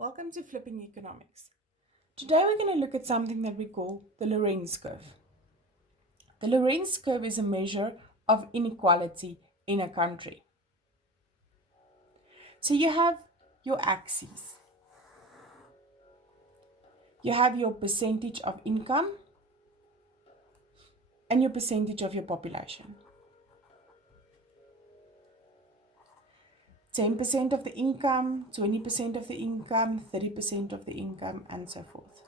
Welcome to Flipping Economics. Today we're going to look at something that we call the Lorenz curve. The Lorenz curve is a measure of inequality in a country. So you have your axes. You have your percentage of income and your percentage of your population. 10% of the income, 20% of the income, 30% of the income, and so forth.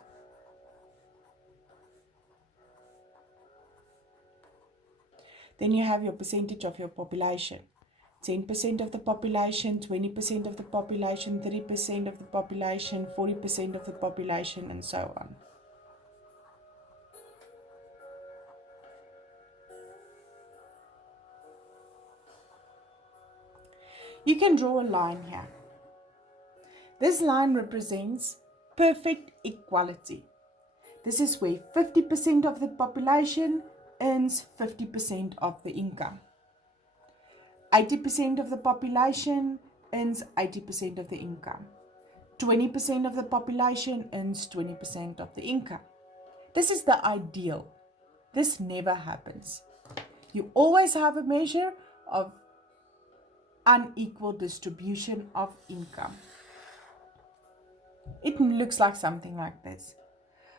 Then you have your percentage of your population. 10% of the population, 20% of the population, 30% of the population, 40% of the population, and so on. You can draw a line here. This line represents perfect equality. This is where 50% of the population earns 50% of the income. 80% of the population earns 80% of the income. 20% of the population earns 20% of the income. This is the ideal. This never happens. You always have a measure of unequal distribution of income. It looks like something like this.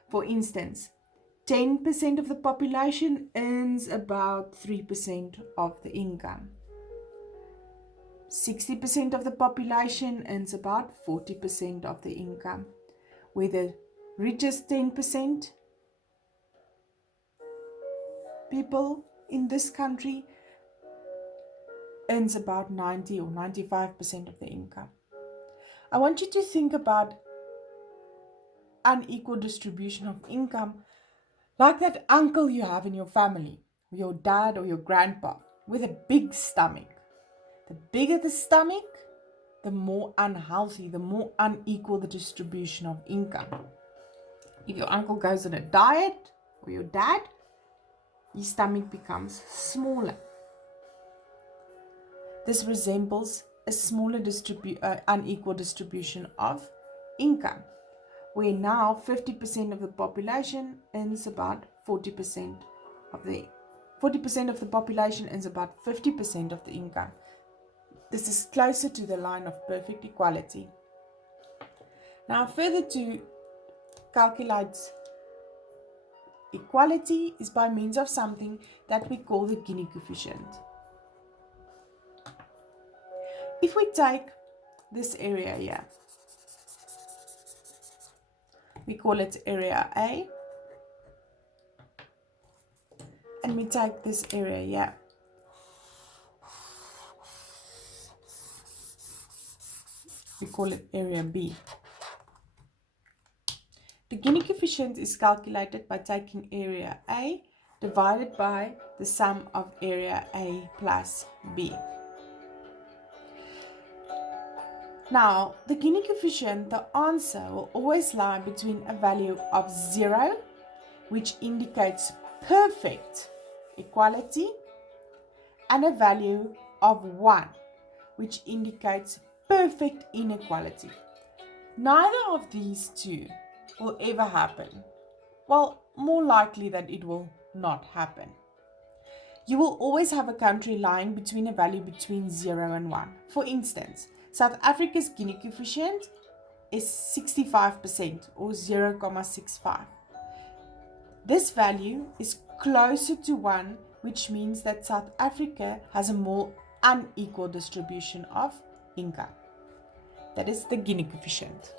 For instance, 10% of the population earns about 3% of the income. 60% of the population earns about 40% of the income, where the richest 10% people in this country earns about 90 or 95% of the income. I want you to think about unequal distribution of income like that uncle you have in your family, or your dad or your grandpa, with a big stomach. The bigger the stomach, the more unhealthy, the more unequal the distribution of income. If your uncle goes on a diet, or your dad, his stomach becomes smaller. This resembles a smaller unequal distribution of income, where now 50% of the population earns about 40% of the population earns about 50% of the income. This is closer to the line of perfect equality. Now, further to calculate equality is by means of something that we call the Gini coefficient. If we take this area here, we call it area A, and we take this area here. We call it area B. The Gini coefficient is calculated by taking area A divided by the sum of area A plus B. Now, the Gini coefficient, the answer will always lie between a value of 0, which indicates perfect equality, and a value of 1, which indicates perfect inequality. Neither of these two will ever happen. Well, more likely that it will not happen. You will always have a country lying between a value between 0 and 1. For instance, South Africa's Gini coefficient is 65% or 0.65. This value is closer to 1, which means that South Africa has a more unequal distribution of income. That is the Gini coefficient.